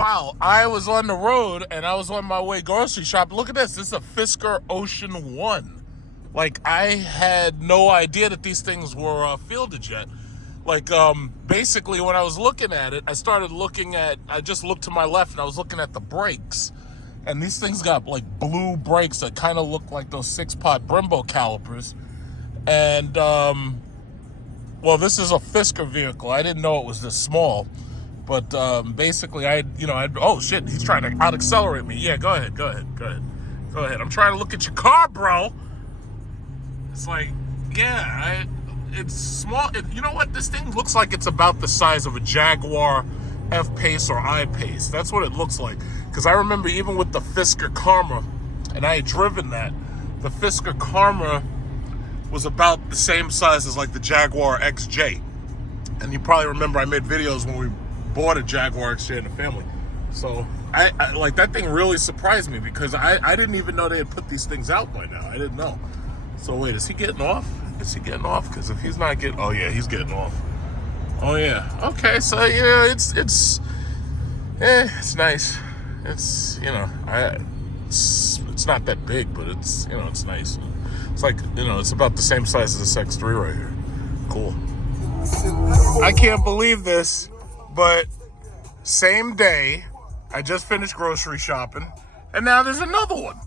Wow, I was on the road and I was on my way grocery shopping. Look at this. This is a Fisker Ocean 1. Like, I had no idea that these things were fielded yet. Like, basically, when I was looking at it, I just looked to my left and I was looking at the brakes. And these things got, like, blue brakes that kind of look like those 6-pot Brembo calipers. And, well, this is a Fisker vehicle. I didn't know it was this small. But basically, oh, shit, he's trying to out-accelerate me. Yeah, go ahead. I'm trying to look at your car, bro. It's like, yeah, it's small. You know what? This thing looks like it's about the size of a Jaguar F-Pace or I-Pace. That's what it looks like. Because I remember even with the Fisker Karma, and I had driven that, the Fisker Karma was about the same size as like the Jaguar XJ. And you probably remember I made videos when we bought a Jaguar XJ in the family. So I like, that thing really surprised me because I didn't even know they had put these things out by now. I didn't know. So wait, is he getting off? Because if he's not getting, oh yeah, he's getting off. Oh yeah. Okay, so yeah, it's nice. It's, it's not that big, but it's, it's nice. It's like, it's about the same size as this X3 right here. Cool. I can't believe this, but same day, I just finished grocery shopping, and now there's another one.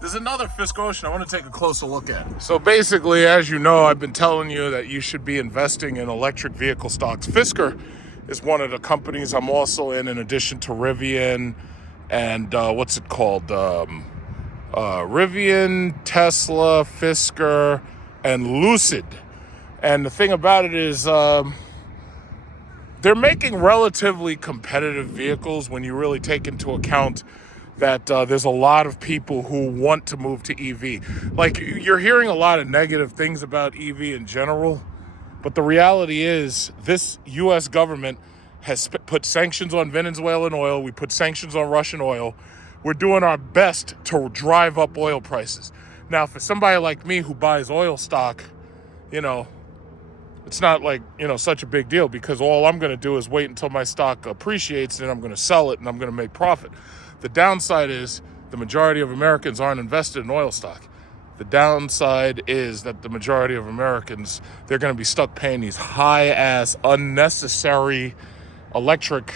There's another Fisker Ocean I want to take a closer look at. So basically, as you know, I've been telling you that you should be investing in electric vehicle stocks. Fisker is one of the companies I'm also in addition to Rivian and what's it called? Rivian, Tesla, Fisker, and Lucid. And the thing about it is they're making relatively competitive vehicles when you really take into account that there's a lot of people who want to move to EV. Like, you're hearing a lot of negative things about EV in general, but the reality is this U.S. government has put sanctions on Venezuelan oil. We put sanctions on Russian oil. We're doing our best to drive up oil prices. Now, for somebody like me who buys oil stock, it's not like, such a big deal because all I'm going to do is wait until my stock appreciates and I'm going to sell it and I'm going to make profit. The downside is the majority of Americans aren't invested in oil stock. The downside is that the majority of Americans, they're going to be stuck paying these high-ass, unnecessary electric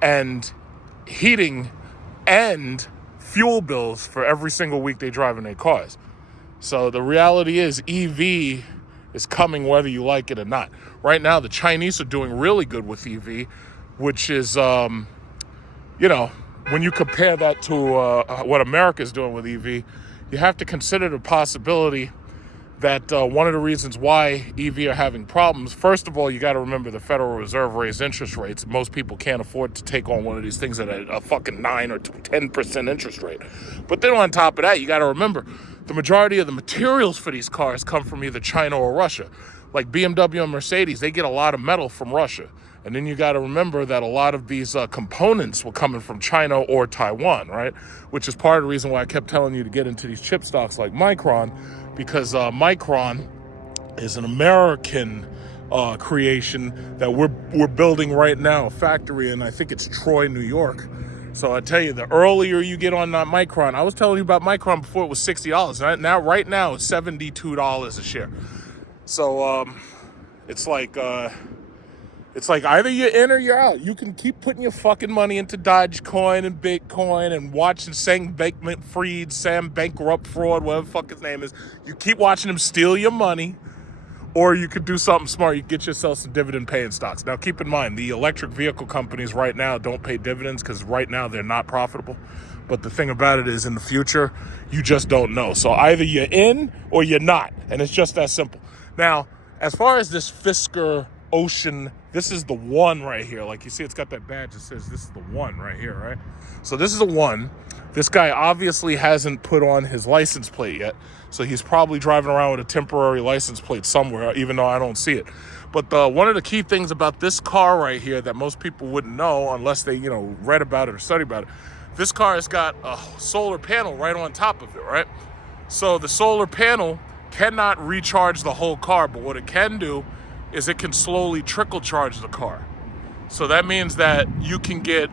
and heating and fuel bills for every single week they drive in their cars. So the reality is EV is coming whether you like it or not. Right now, the Chinese are doing really good with EV, which is, when you compare that to what America is doing with EV, you have to consider the possibility that one of the reasons why EV are having problems, first of all, you got to remember the Federal Reserve raised interest rates. Most people can't afford to take on one of these things at a fucking 9 or 10% interest rate. But then on top of that, you got to remember the majority of the materials for these cars come from either China or Russia. Like BMW and Mercedes, they get a lot of metal from Russia. And then you got to remember that a lot of these components were coming from China or Taiwan, right? Which is part of the reason why I kept telling you to get into these chip stocks like Micron, because Micron is an American creation that we're building right now, a factory in, I think it's Troy, New York. So I tell you, the earlier you get on that Micron, I was telling you about Micron before it was $60. Right now it's $72 a share. So it's like either you're in or you're out. You can keep putting your fucking money into Dogecoin and Bitcoin and watching Sam Bankman-Fried, Sam Bankrupt Fraud, whatever the fuck his name is. You keep watching him steal your money, or you could do something smart. You get yourself some dividend-paying stocks. Now, keep in mind, the electric vehicle companies right now don't pay dividends because right now they're not profitable. But the thing about it is, in the future, you just don't know. So either you're in or you're not, and it's just that simple. Now, as far as this Fisker Ocean, this is the one right here. Like, you see, it's got that badge that says this is the one right here, right? So this is the one. This guy obviously hasn't put on his license plate yet. So he's probably driving around with a temporary license plate somewhere, even though I don't see it. But one of the key things about this car right here that most people wouldn't know unless they, read about it or study about it, this car has got a solar panel right on top of it, right? So the solar panel cannot recharge the whole car, but what it can do is it can slowly trickle charge the car. So that means that you can get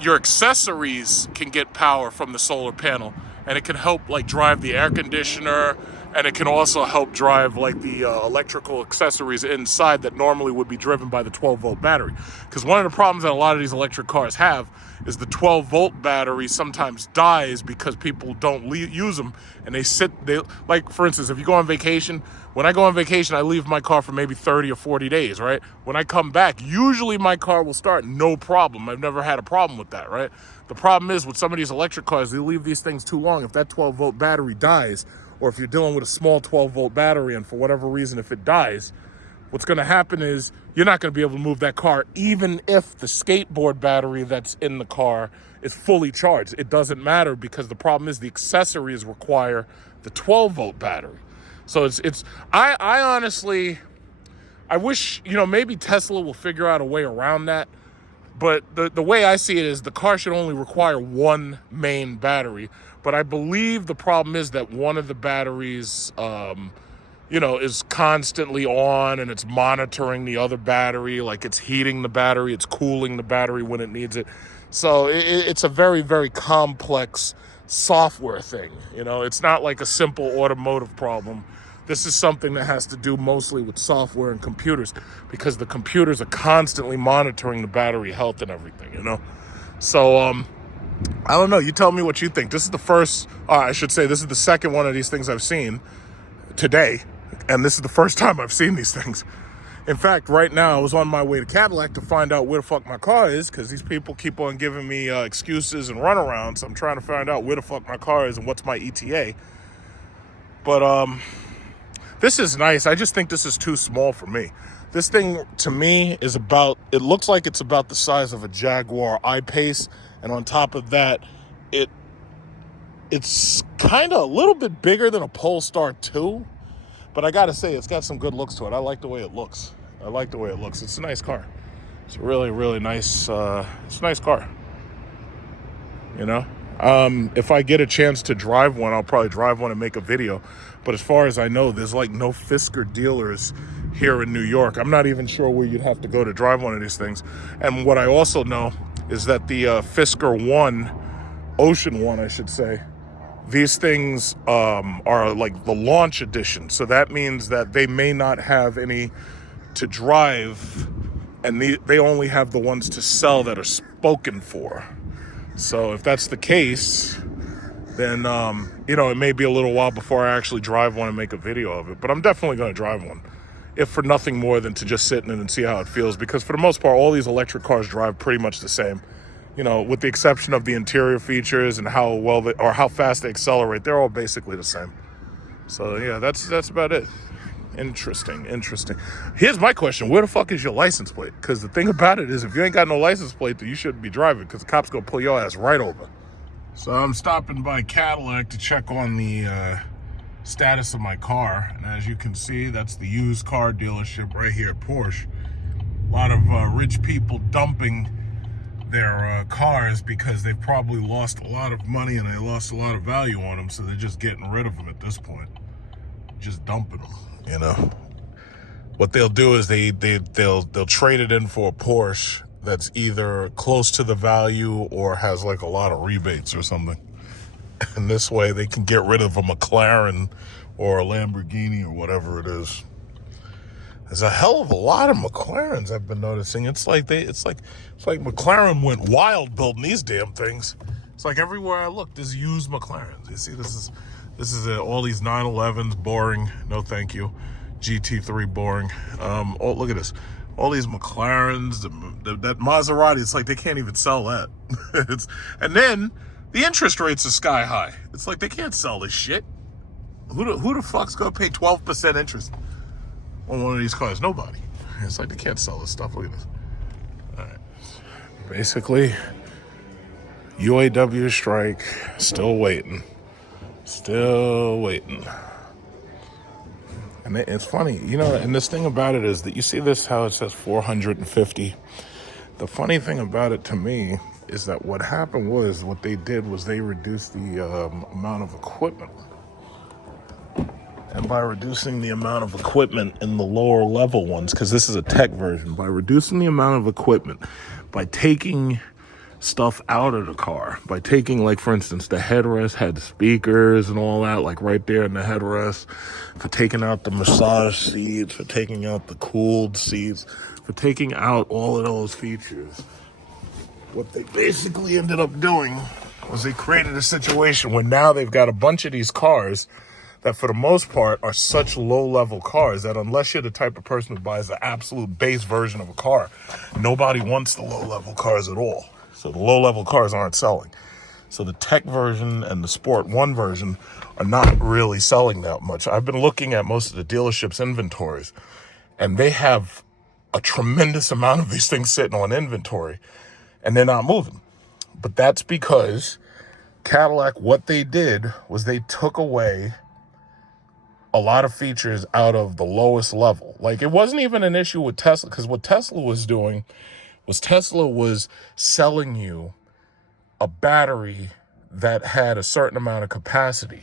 your accessories can get power from the solar panel, and it can help like drive the air conditioner, and it can also help drive like the electrical accessories inside that normally would be driven by the 12-volt battery. Because one of the problems that a lot of these electric cars have is the 12-volt battery sometimes dies because people don't use them, and they like, for instance, if you go on vacation, when I go on vacation, I leave my car for maybe 30 or 40 days, right? When I come back, usually my car will start, no problem. I've never had a problem with that, right? The problem is with some of these electric cars, they leave these things too long. If that 12-volt battery dies, or if you're dealing with a small 12-volt battery and for whatever reason, if it dies, what's going to happen is you're not going to be able to move that car, even if the skateboard battery that's in the car is fully charged. It doesn't matter, because the problem is the accessories require the 12-volt battery. So I honestly, I wish, maybe Tesla will figure out a way around that. But the way I see it is the car should only require one main battery. But I believe the problem is that one of the batteries, is constantly on, and it's monitoring the other battery, like it's heating the battery, it's cooling the battery when it needs it. So it's a very, very complex software thing. It's not like a simple automotive problem. This is something that has to do mostly with software and computers, because the computers are constantly monitoring the battery health and everything, So, I don't know. You tell me what you think. This is the first, I should say, this is the second one of these things I've seen today. And this is the first time I've seen these things. In fact, right now I was on my way to Cadillac to find out where the fuck my car is, because these people keep on giving me excuses and runarounds. I'm trying to find out where the fuck my car is and what's my ETA. But this is nice. I just think this is too small for me. This thing, to me, is it looks like it's about the size of a Jaguar I-Pace. And on top of that, it's kind of a little bit bigger than a Polestar 2. But I got to say, it's got some good looks to it. I like the way it looks. It's a nice car. It's a really, really nice, it's a nice car. If I get a chance to drive one, I'll probably drive one and make a video. But as far as I know, there's like no Fisker dealers here in New York. I'm not even sure where you'd have to go to drive one of these things. And what I also know is that the Fisker One, Ocean One, I should say, these things are like the launch edition. So that means that they may not have any to drive, and they only have the ones to sell that are spoken for. So if that's the case, then, it may be a little while before I actually drive one and make a video of it. But I'm definitely going to drive one, if for nothing more than to just sit in it and see how it feels. Because for the most part, all these electric cars drive pretty much the same. With the exception of the interior features and how well or how fast they accelerate, they're all basically the same. So yeah, that's about it. Interesting. Here's my question: where the fuck is your license plate? Because the thing about it is, if you ain't got no license plate, then you shouldn't be driving, because the cops gonna pull your ass right over. So I'm stopping by Cadillac to check on the status of my car, and as you can see, that's the used car dealership right here at Porsche. A lot of rich people dumping their cars because they've probably lost a lot of money and they lost a lot of value on them, so they're just getting rid of them at this point, just dumping them. What they'll do is they'll trade it in for a Porsche that's either close to the value or has like a lot of rebates or something, and this way they can get rid of a McLaren or a Lamborghini or whatever it is. There's a hell of a lot of McLarens I've been noticing. It's like McLaren went wild building these damn things. It's like everywhere I look, there's used McLarens. You see, this is all these 911s, boring. No, thank you. GT3, boring. Oh, look at this. All these McLarens, that Maserati. It's like they can't even sell that. And then the interest rates are sky high. It's like they can't sell this shit. Who the fuck's gonna pay 12% interest on one of these cars? Nobody. It's like they can't sell this stuff. Look at this. All right. Basically, UAW strike, still waiting. And it's funny, and this thing about it is that you see this, how it says 450. The funny thing about it to me is that what happened was, what they did was they reduced the amount of equipment. And by reducing the amount of equipment in the lower level ones, because this is a tech version, by reducing the amount of equipment, by taking stuff out of the car by taking, like, for instance, the headrest had speakers and all that, like right there in the headrest, for taking out the massage seats, for taking out the cooled seats, for taking out all of those features. What they basically ended up doing was they created a situation where now they've got a bunch of these cars that for the most part are such low-level cars that unless you're the type of person who buys the absolute base version of a car, nobody wants the low-level cars at all. So the low-level cars aren't selling. So the tech version and the Sport 1 version are not really selling that much. I've been looking at most of the dealerships' inventories, and they have a tremendous amount of these things sitting on inventory, and they're not moving. But that's because Cadillac, what they did was they took away a lot of features out of the lowest level. Like, it wasn't even an issue with Tesla, because what Tesla was doing was Tesla was selling you a battery that had a certain amount of capacity.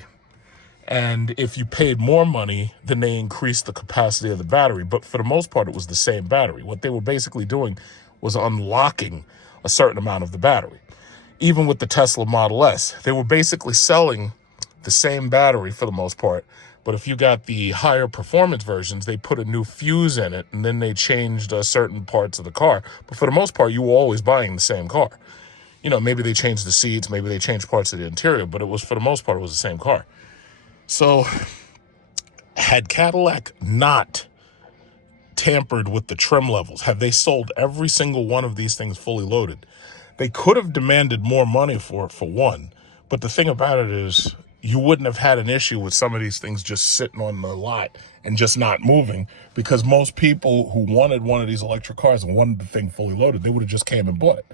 And if you paid more money, then they increased the capacity of the battery. But for the most part, it was the same battery. What they were basically doing was unlocking a certain amount of the battery. Even with the Tesla Model S, they were basically selling the same battery for the most part. But if you got the higher performance versions, they put a new fuse in it, and then they changed certain parts of the car. But for the most part, you were always buying the same car. You know, maybe they changed the seats, maybe they changed parts of the interior, but it was, for the most part, it was the same car. So had Cadillac not tampered with the trim levels, had they sold every single one of these things fully loaded, they could have demanded more money for it, for one. But the thing about it is, you wouldn't have had an issue with some of these things just sitting on the lot and just not moving, because most people who wanted one of these electric cars and wanted the thing fully loaded, they would have just came and bought it.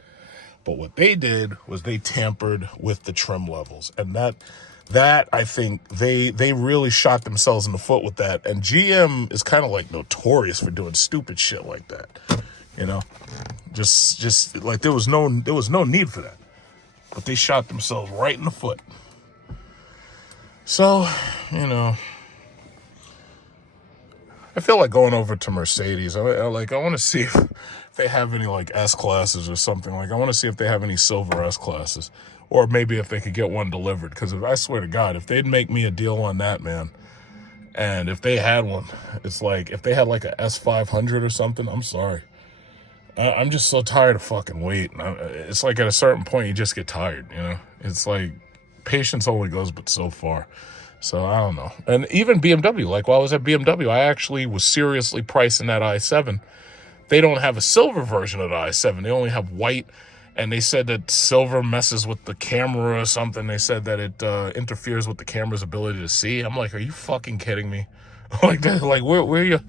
But what they did was they tampered with the trim levels, and that I think they really shot themselves in the foot with that. And GM is kind of like notorious for doing stupid shit like that. You know, just like there was no need for that, but they shot themselves right in the foot. So, you know, I feel like going over to Mercedes. I want to see if they have any like S classes or something. Like, I want to see if they have any silver S classes, or maybe if they could get one delivered. Because I swear to God, if they'd make me a deal on that, man, and if they had one, it's like if they had like a S500 or something. I'm sorry, I'm just so tired of fucking waiting. It's like at a certain point you just get tired. You know, it's like patience only goes but so far. So I don't know. And even BMW, like while I was at BMW, I actually was seriously pricing that i7. They don't have a silver version of the i7. They only have white. And they said that silver messes with the camera or something. They said that it interferes with the camera's ability to see. I'm like, are you fucking kidding me? Like that, like where you,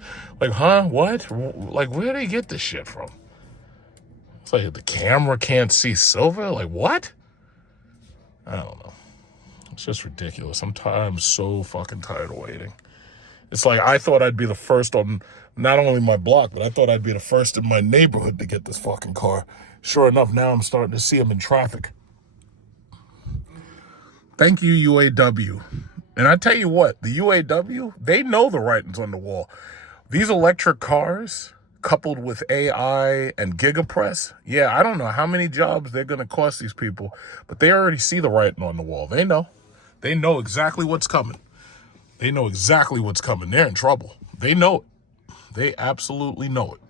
like, huh? What? Like, where do they get this shit from? It's like the camera can't see silver? Like, what? I don't know. It's just ridiculous. I'm so fucking tired of waiting. It's like I thought I'd be the first on not only my block, but I thought I'd be the first in my neighborhood to get this fucking car. Sure enough, now I'm starting to see them in traffic. Thank you, UAW. And I tell you what, the UAW, they know the writings on the wall. These electric cars, coupled with AI and GigaPress, yeah, I don't know how many jobs they're going to cost these people, but they already see the writing on the wall. They know. They know exactly what's coming. They know exactly what's coming. They're in trouble. They know it. They absolutely know it.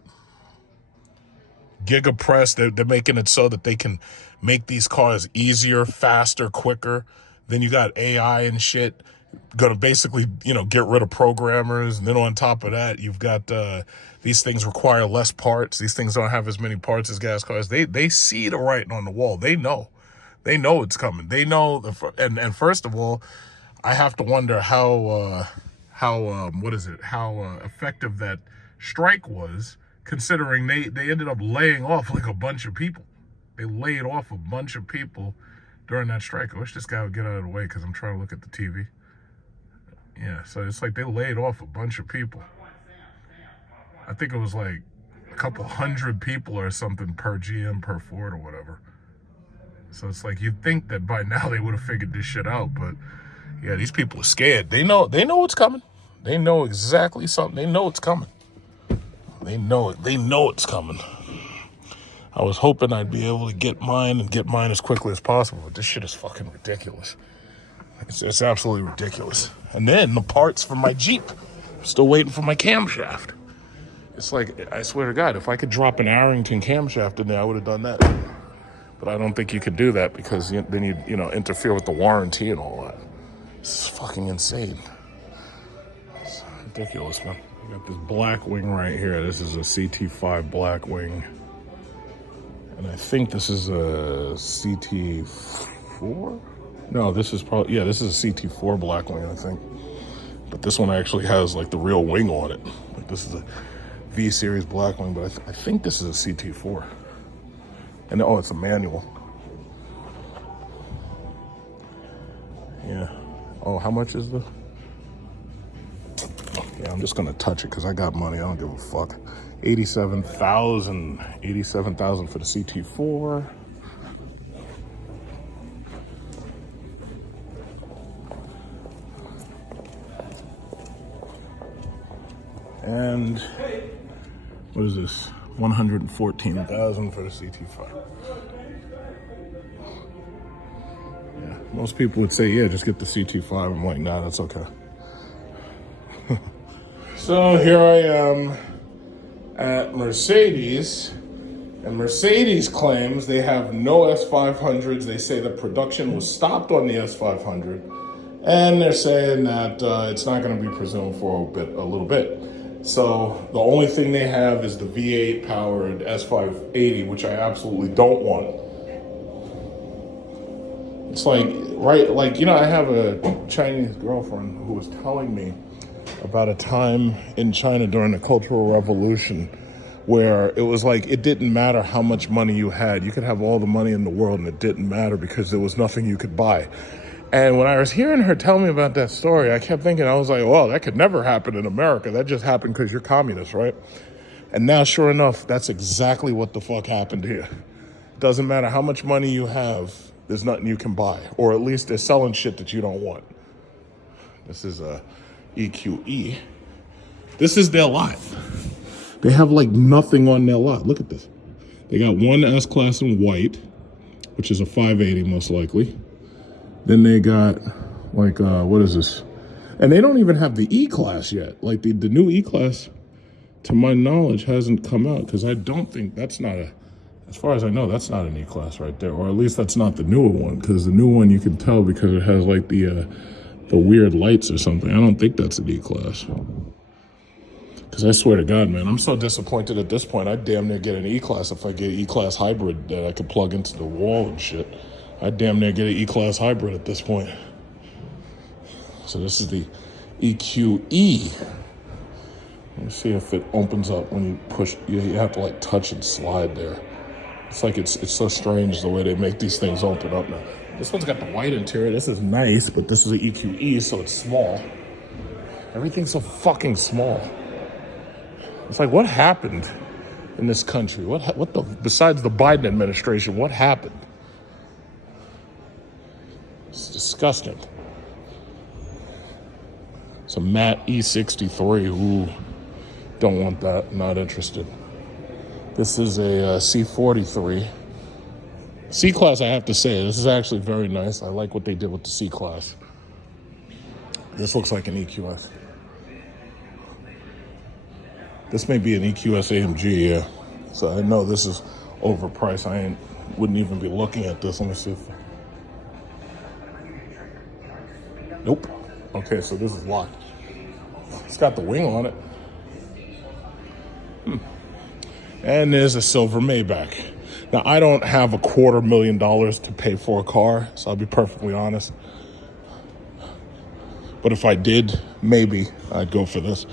GigaPress, they're making it so that they can make these cars easier, faster, quicker. Then you got AI and shit. Gonna basically, you know, get rid of programmers. And then on top of that, you've got these things require less parts. These things don't have as many parts as gas cars. They see the writing on the wall. They know. They know it's coming. They know, and first of all, I have to wonder how effective that strike was, considering they ended up laying off like a bunch of people. They laid off a bunch of people during that strike. I wish this guy would get out of the way because I'm trying to look at the TV. Yeah, so it's like they laid off a bunch of people. I think it was like a couple hundred people or something per GM, per Ford or whatever. So it's like you'd think that by now they would have figured this shit out, but yeah, these people are scared. They know what's coming. They know exactly something. They know it's coming. They know it. They know it's coming. I was hoping I'd be able to get mine as quickly as possible, but this shit is fucking ridiculous. It's absolutely ridiculous. And then the parts for my Jeep. I'm still waiting for my camshaft. It's like, I swear to God, if I could drop an Arrington camshaft in there, I would have done that. But I don't think you could do that because then you'd, interfere with the warranty and all that. This is fucking insane. It's ridiculous, man. I got this black wing right here. This is a CT5 black wing. And I think this is a CT4? No, this is probably, this is a CT4 black wing, I think. But this one actually has like the real wing on it. Like this is a V-Series black wing, but I think this is a CT4. And it's a manual. Yeah. Oh, how much is the? Yeah, I'm just gonna touch it because I got money. I don't give a fuck. 87,000. 87,000 for the CT4. And what is this? 114,000 for the CT5. Yeah, most people would say, yeah, just get the CT5. I'm like, nah, that's okay. So here I am at Mercedes, and Mercedes claims they have no S500s. They say the production was stopped on the S500, and they're saying that it's not going to be presumed for a little bit. So the only thing they have is the V8 powered S580, which I absolutely don't want. It's like, I have a Chinese girlfriend who was telling me about a time in China during the Cultural Revolution where it was like, it didn't matter how much money you had. You could have all the money in the world and it didn't matter because there was nothing you could buy. And when I was hearing her tell me about that story, I kept thinking, I was like, well, that could never happen in America. That just happened because you're communist, right? And now, sure enough, that's exactly what the fuck happened here. Doesn't matter how much money you have, there's nothing you can buy. Or at least they're selling shit that you don't want. This is a EQE. This is their lot. They have like nothing on their lot. Look at this. They got one S-Class in white, which is a 580 most likely. Then they got like, what is this? And they don't even have the E-Class yet. Like the new E-Class, to my knowledge, hasn't come out because I don't think that's not as far as I know, that's not an E-Class right there. Or at least that's not the newer one, because the new one you can tell because it has like the weird lights or something. I don't think that's an E-Class. Because I swear to God, man, I'm so disappointed at this point. I'd damn near get an E-Class if I get an E-Class hybrid that I could plug into the wall and shit. I'd damn near get an E-Class hybrid at this point. So this is the EQE. Let me see if it opens up when you push. You have to like touch and slide there. It's like it's so strange the way they make these things open up now. This one's got the white interior. This is nice, but this is an EQE, so it's small. Everything's so fucking small. It's like, what happened in this country? Besides the Biden administration, what happened? It's disgusting. It's a matte E63. Ooh, don't want that. Not interested. This is a C43. C-Class, I have to say, this is actually very nice. I like what they did with the C-Class. This looks like an EQS. This may be an EQS AMG, yeah. So I know this is overpriced. Wouldn't even be looking at this. Let me see if... Nope. Okay, so this is locked. It's got the wing on it. And there's a silver Maybach. Now, I don't have $250,000 to pay for a car, so I'll be perfectly honest. But if I did, maybe I'd go for this.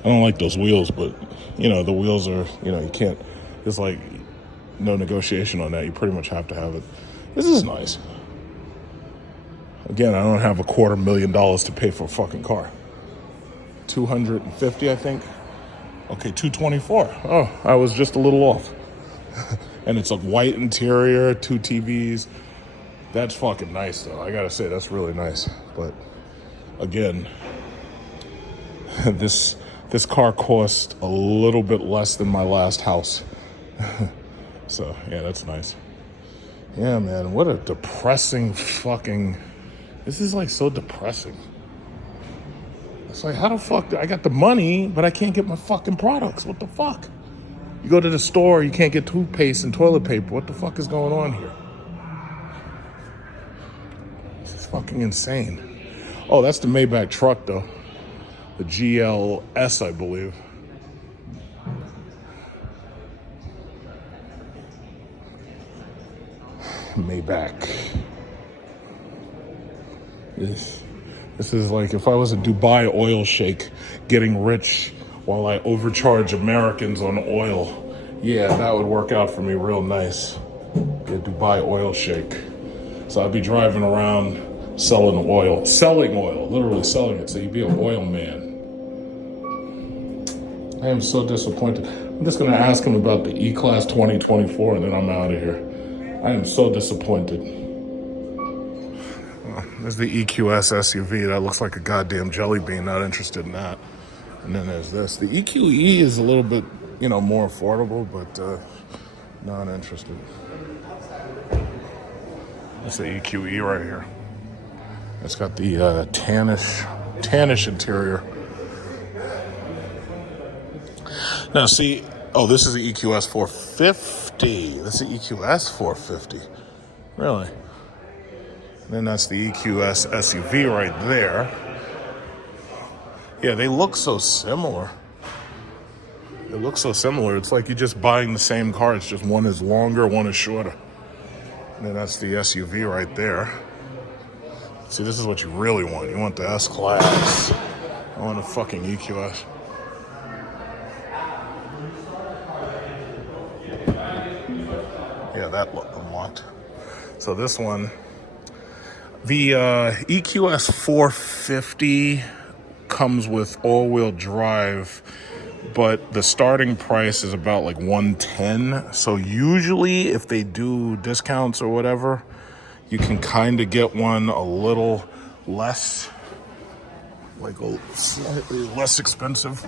I don't like those wheels, but, the wheels are, you can't, there's like no negotiation on that. You pretty much have to have it. This is nice. Again, I don't have $250,000 to pay for a fucking car. 250, I think. Okay, 224. Oh, I was just a little off. And it's a white interior, 2 TVs. That's fucking nice, though. I gotta say, that's really nice. But again, this car cost a little bit less than my last house. So, yeah, that's nice. Yeah, man, what a depressing fucking... This is, like, so depressing. It's like, how the fuck... I got the money, but I can't get my fucking products. What the fuck? You go to the store, you can't get toothpaste and toilet paper. What the fuck is going on here? This is fucking insane. Oh, that's the Maybach truck, though. The GLS, I believe. Maybach. This is like if I was a Dubai oil sheikh getting rich while I overcharge Americans on oil. Yeah, that would work out for me real nice. Be a Dubai oil sheikh. So I'd be driving around selling oil, literally selling it. So you'd be an oil man. I am so disappointed. I'm just going to ask him about the E-Class 2024 and then I'm out of here. I am so disappointed. There's the EQS SUV. That looks like a goddamn jelly bean. Not interested in that. And then there's this. The EQE is a little bit, more affordable, but not interested. That's the EQE right here. It's got the tannish interior. Now, see, this is the EQS 450. That's the EQS 450. Really? And then that's the EQS SUV right there. Yeah, they look so similar. It's like you're just buying the same car. It's just one is longer, one is shorter. And then that's the SUV right there. See, this is what you really want. You want the S-Class. I want a fucking EQS. Yeah, that look I want. So this one, the EQS 450 comes with all-wheel drive, but the starting price is about like $110. So usually if they do discounts or whatever, you can kind of get one a little less, like slightly less expensive.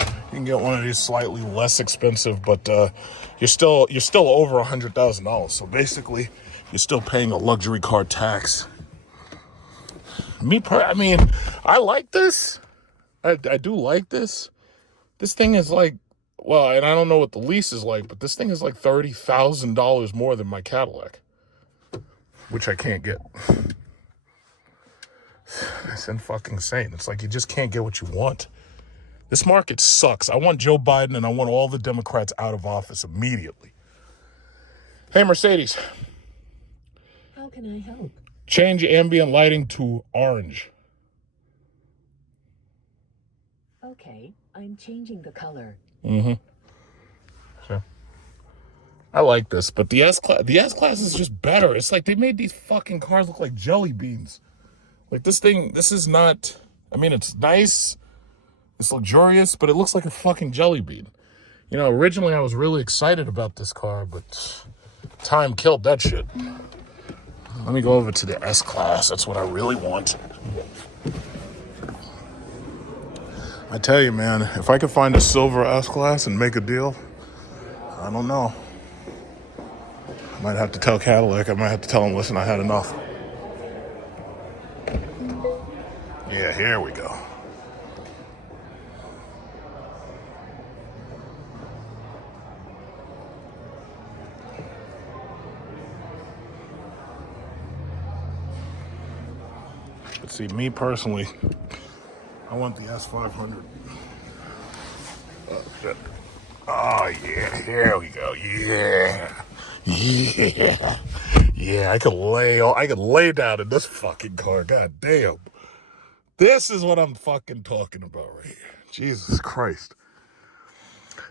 You can get one of these slightly less expensive, but you're still over $100,000. So basically, you're still paying a luxury car tax. I like this. I do like this. This thing is like, and I don't know what the lease is like, but this thing is like $30,000 more than my Cadillac, which I can't get. It's fucking insane. It's like you just can't get what you want. This market sucks. I want Joe Biden and I want all the Democrats out of office immediately. Hey, Mercedes. How can I help? Change ambient lighting to orange. Okay, I'm changing the color. Mm-hmm. Sure. I like this, but the S-Class is just better. It's like they made these fucking cars look like jelly beans. Like this is not, it's nice, it's luxurious, but it looks like a fucking jelly bean. Originally I was really excited about this car, but time killed that shit. Let me go over to the S-Class. That's what I really want. I tell you, man, if I could find a silver S-Class and make a deal, I don't know. I might have to tell Cadillac. I might have to tell them, listen, I had enough. Yeah, here we go. But see, me personally, I want the S500. Oh, shit. Oh, yeah, here we go. Yeah, I could lay down in this fucking car. God damn. This is what I'm fucking talking about right here. Jesus Christ.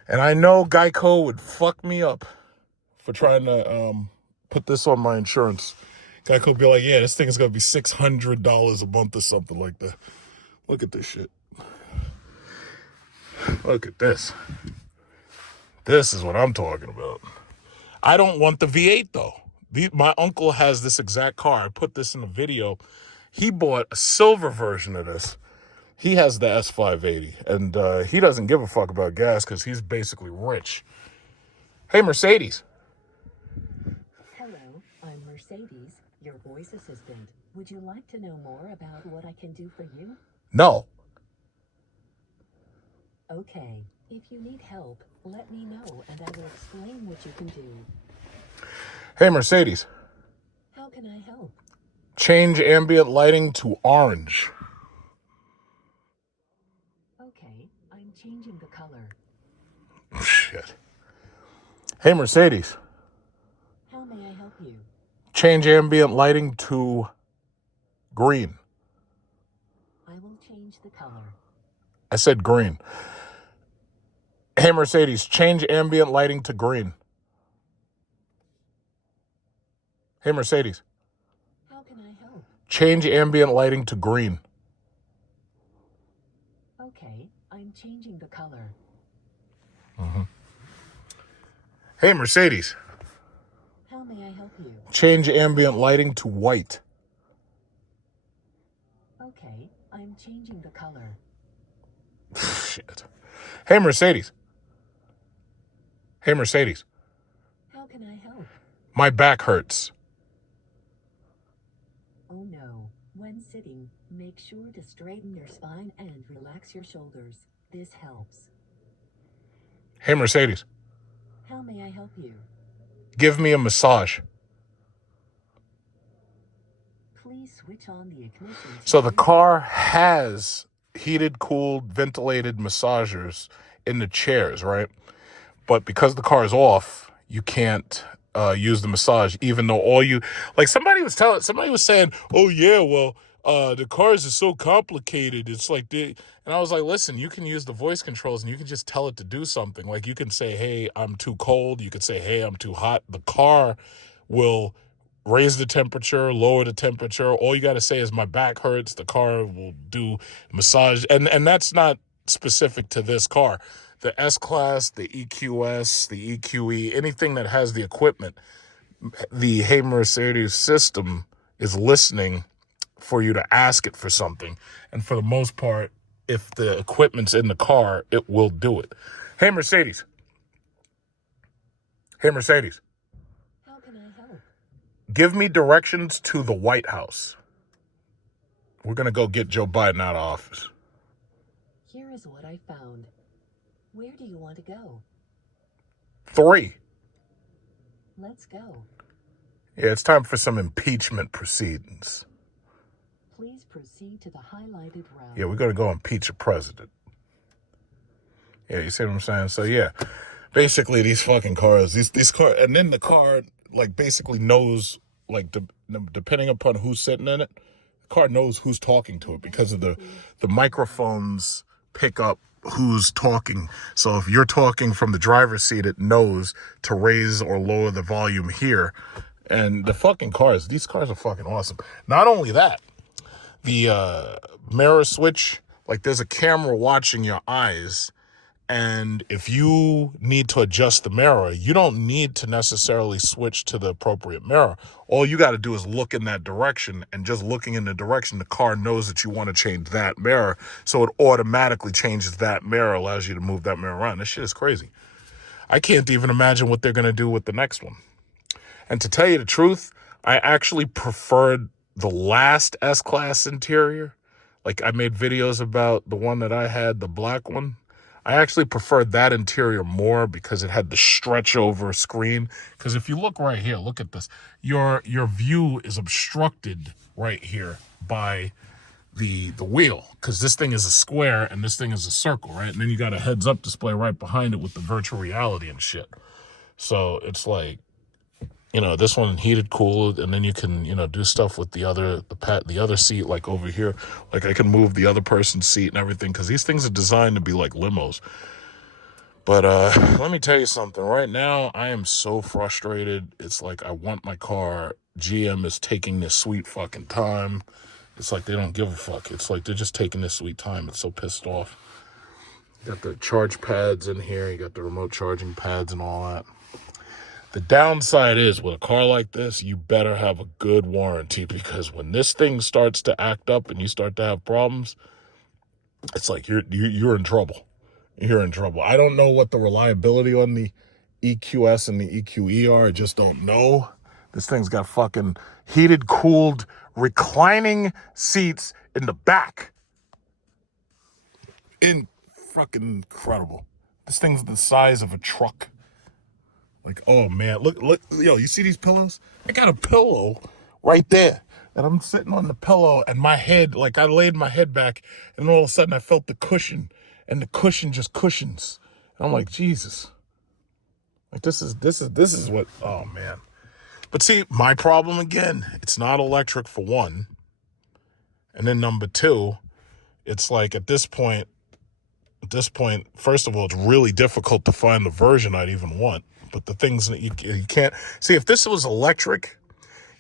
And I know Geico would fuck me up for trying to put this on my insurance. Geico would be like, yeah, this thing is going to be $600 a month or something like that. Look at this shit. Look at this. This is what I'm talking about. I don't want the V8 though. My uncle has this exact car. I put this in a video. He bought a silver version of this. He has the S580, and he doesn't give a fuck about gas because he's basically rich. Hey, Mercedes. Hello, I'm Mercedes, your voice assistant. Would you like to know more about what I can do for you? No. Okay, if you need help, let me know and I will explain what you can do. Hey, Mercedes. How can I help? Change ambient lighting to orange. Okay, I'm changing the color. Shit. Hey, Mercedes. How may I help you? Change ambient lighting to green. I will change the color. I said green. Hey, Mercedes, change ambient lighting to green. Hey, Mercedes, How can I help? change ambient lighting to green. Okay, I'm changing the color. Hey, Mercedes, How may I help you? change ambient lighting to white. Okay, I'm changing the color. Shit. Hey, Mercedes. Hey, Mercedes, How can I help? my back hurts. Oh no. When sitting, make sure to straighten your spine and relax your shoulders. This helps. Hey, Mercedes, How may I help you? give me a massage. Please switch on the ignition. So the car has heated, cooled, ventilated massagers in the chairs, right? But because the car is off, you can't use the massage, even though somebody was saying, oh yeah, well, the cars are so complicated. It's like and I was like, listen, you can use the voice controls and you can just tell it to do something. Like you can say, hey, I'm too cold. You can say, hey, I'm too hot. The car will raise the temperature, lower the temperature. All you got to say is my back hurts. The car will do massage. And that's not specific to this car. The S-Class, the EQS, the EQE, anything that has the equipment, the Hey Mercedes system is listening for you to ask it for something. And for the most part, if the equipment's in the car, it will do it. Hey, Mercedes. Hey, Mercedes. How can I help? Give me directions to the White House. We're going to go get Joe Biden out of office. Here is what I found. Where do you want to go? 3. Let's go. Yeah, it's time for some impeachment proceedings. Please proceed to the highlighted route. Yeah, we're going to go impeach a president. Yeah, you see what I'm saying? So, yeah, basically these fucking cars, these cars, and then the car, like, basically knows, like, depending upon who's sitting in it, the car knows who's talking to it because of the microphones pick up who's talking. So if you're talking from the driver's seat, it knows to raise or lower the volume here. And the fucking cars, these cars are fucking awesome. Not only that, the mirror switch, like there's a camera watching your eyes. And if you need to adjust the mirror, you don't need to necessarily switch to the appropriate mirror. All you got to do is look in that direction, and just looking in the direction, the car knows that you want to change that mirror. So it automatically changes that mirror, allows you to move that mirror around. This shit is crazy. I can't even imagine what they're going to do with the next one. And to tell you the truth, I actually preferred the last S-Class interior. Like I made videos about the one that I had, the black one. I actually preferred that interior more because it had the stretch over screen. Because if you look right here, look at this. Your view is obstructed right here by the wheel, because this thing is a square and this thing is a circle, right? And then you got a heads-up display right behind it with the virtual reality and shit. So it's like, this one heated, cooled, and then you can, do stuff with the other seat, like over here. Like I can move the other person's seat and everything, because these things are designed to be like limos. But let me tell you something. Right now, I am so frustrated. It's like I want my car. GM is taking this sweet fucking time. It's like they don't give a fuck. It's like they're just taking this sweet time. It's so pissed off. You got the charge pads in here. You got the remote charging pads and all that. The downside is, with a car like this, you better have a good warranty, because when this thing starts to act up and you start to have problems, it's like you're in trouble. You're in trouble. I don't know what the reliability on the EQS and the EQE are. I just don't know. This thing's got fucking heated, cooled, reclining seats in the back. Fucking incredible. This thing's the size of a truck. Like, oh man, look, yo, you see these pillows? I got a pillow right there. And I'm sitting on the pillow and my head, like I laid my head back and all of a sudden I felt the cushion and the cushion just cushions. And I'm like, Jesus. Like this is what, oh man. But see, my problem again, it's not electric for one. And then number two, it's like at this point, first of all, it's really difficult to find the version I'd even want. But the things that you can't see, if this was electric,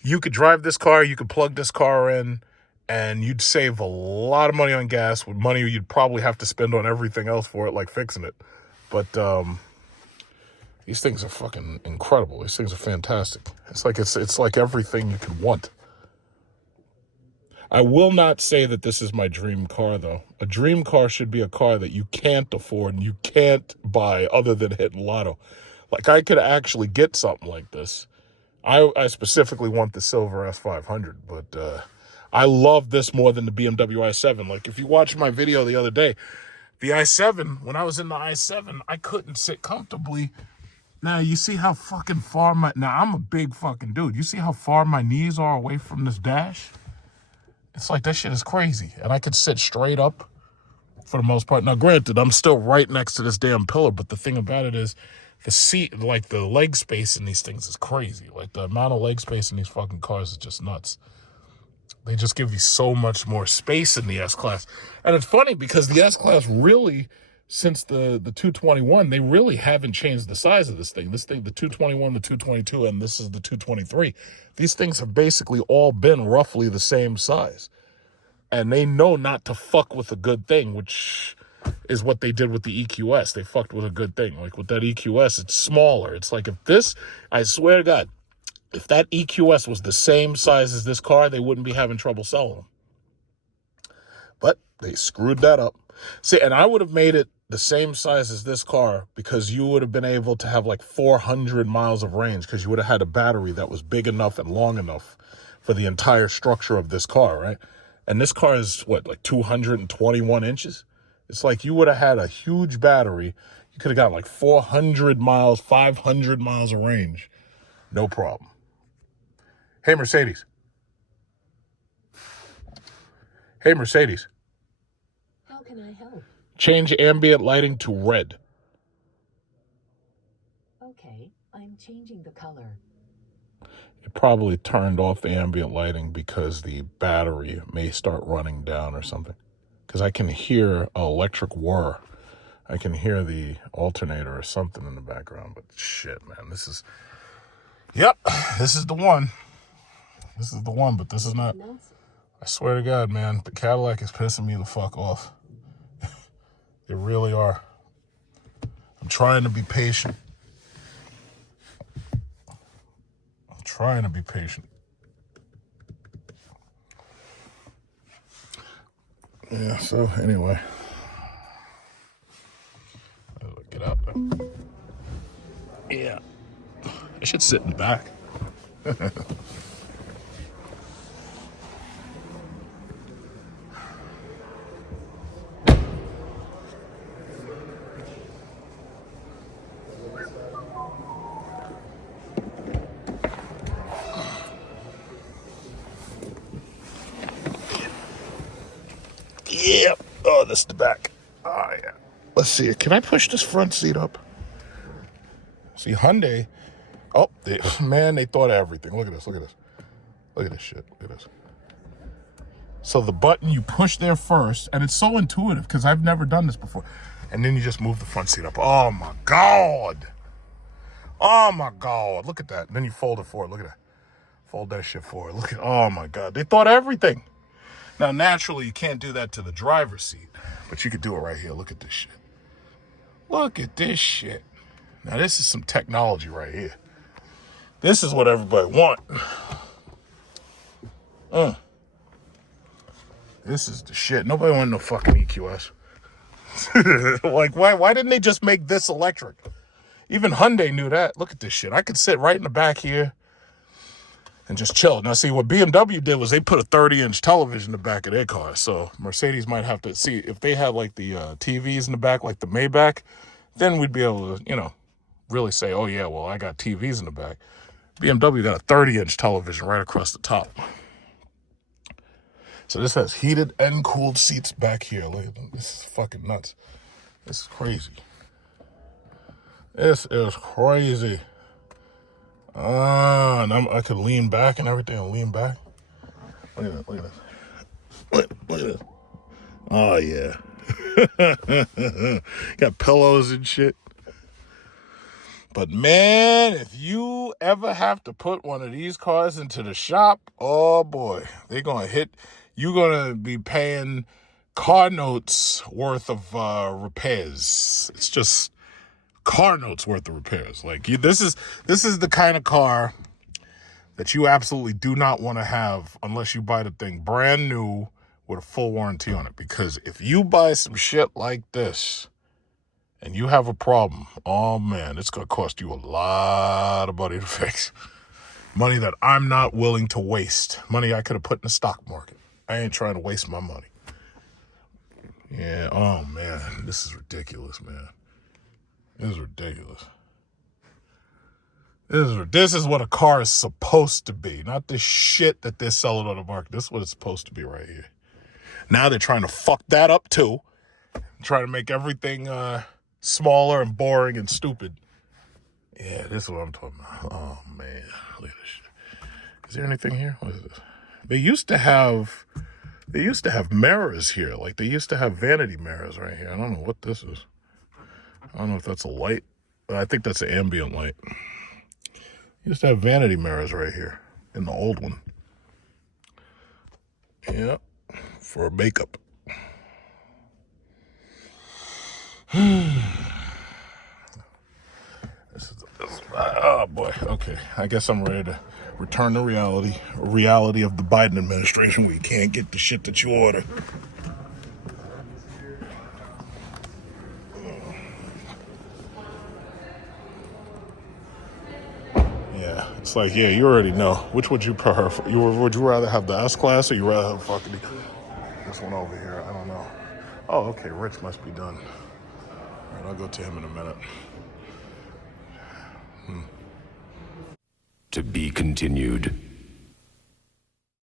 you could drive this car, you could plug this car in, and you'd save a lot of money on gas with money you'd probably have to spend on everything else for it, like fixing it. But these things are fucking incredible. These things are fantastic. It's like everything you could want. I will not say that this is my dream car, though. A dream car should be a car that you can't afford and you can't buy other than hitting lotto. Like, I could actually get something like this. I specifically want the silver S500, but I love this more than the BMW i7. Like, if you watched my video the other day, the i7, when I was in the i7, I couldn't sit comfortably. Now, you see how fucking far now, I'm a big fucking dude. You see how far my knees are away from this dash? It's like, that shit is crazy. And I could sit straight up for the most part. Now, granted, I'm still right next to this damn pillar, but the thing about it is the seat, like the leg space in these things is crazy. Like the amount of leg space in these fucking cars is just nuts. They just give you so much more space in the S-Class. And it's funny because the S-Class really, since the 221, they really haven't changed the size of this thing. This thing, the 221, the 222, and this is the 223. These things have basically all been roughly the same size. And they know not to fuck with a good thing, which is what they did with the EQS. They fucked with a good thing. Like with that EQS, it's smaller. It's like if this, I swear to God, if that EQS was the same size as this car, they wouldn't be having trouble selling them. But they screwed that up. See, and I would have made it the same size as this car because you would have been able to have like 400 miles of range because you would have had a battery that was big enough and long enough for the entire structure of this car, right? And this car is, what, like 221 inches? It's like you would have had a huge battery. You could have got like 400 miles, 500 miles of range. No problem. Hey, Mercedes. Hey, Mercedes. How can I help? Change ambient lighting to red. Okay, I'm changing the color. It probably turned off the ambient lighting because the battery may start running down or something. Because I can hear an electric whir. I can hear the alternator or something in the background. But shit, man, this is... Yep, this is the one. This is the one, but this is not... I swear to God, man, the Cadillac is pissing me the fuck off. They really are. I'm trying to be patient. Trying to be patient. Yeah, so anyway. Get out there. Yeah. I should sit in the back. Yeah. Oh, this is the back. Oh, yeah. Let's see. Can I push this front seat up? See, Hyundai. Oh, man, they thought of everything. Look at this. Look at this. Look at this shit. Look at this. So the button you push there first, and it's so intuitive because I've never done this before. And then you just move the front seat up. Oh, my God. Oh, my God. Look at that. And then you fold it forward. Look at that. Fold that shit forward. Look at, oh, my God. They thought of everything. Now, naturally, you can't do that to the driver's seat, but you could do it right here. Look at this shit. Look at this shit. Now, this is some technology right here. This is what everybody want. This is the shit. Nobody want no fucking EQS. Like, why didn't they just make this electric? Even Hyundai knew that. Look at this shit. I could sit right in the back here and just chill. Now, see, what BMW did was they put a 30-inch television in the back of their car. So Mercedes might have to see if they have like the TVs in the back, like the Maybach, then we'd be able to, really say, oh, yeah, well, I got TVs in the back. BMW got a 30-inch television right across the top. So this has heated and cooled seats back here. Look at them. This is fucking nuts. This is crazy. This is crazy. And I could lean back and everything. I'll lean back. Look at this. Look at this. Look at this. Oh, yeah. Got pillows and shit. But, man, if you ever have to put one of these cars into the shop, oh, boy. They're going to hit. You're going to be paying car notes worth of repairs. It's just car notes worth of repairs. Like, this is the kind of car that you absolutely do not want to have unless you buy the thing brand new with a full warranty on it. Because if you buy some shit like this and you have a problem, oh man, it's going to cost you a lot of money to fix. Money that I'm not willing to waste. Money I could have put in the stock market. I ain't trying to waste my money. Yeah, oh man, this is ridiculous, man. This is ridiculous. This is what a car is supposed to be, not this shit that they're selling on the market. This is what it's supposed to be right here. Now they're trying to fuck that up too. Trying to make everything smaller and boring and stupid. Yeah, this is what I'm talking about. Oh man, look at this shit. Is there anything here? What is this? They used to have mirrors here. Like they used to have vanity mirrors right here. I don't know what this is. I don't know if that's a light. I think that's an ambient light. Used to have vanity mirrors right here in the old one. Yeah, for makeup. Oh boy. Okay, I guess I'm ready to return to reality of the Biden administration where you can't get the shit that you order. Yeah, it's like, yeah, you already know. Which would you prefer? Would you rather have the S-Class or you rather have fucking this one over here? I don't know. Oh, okay, Rich must be done. All right, I'll go to him in a minute. To be continued.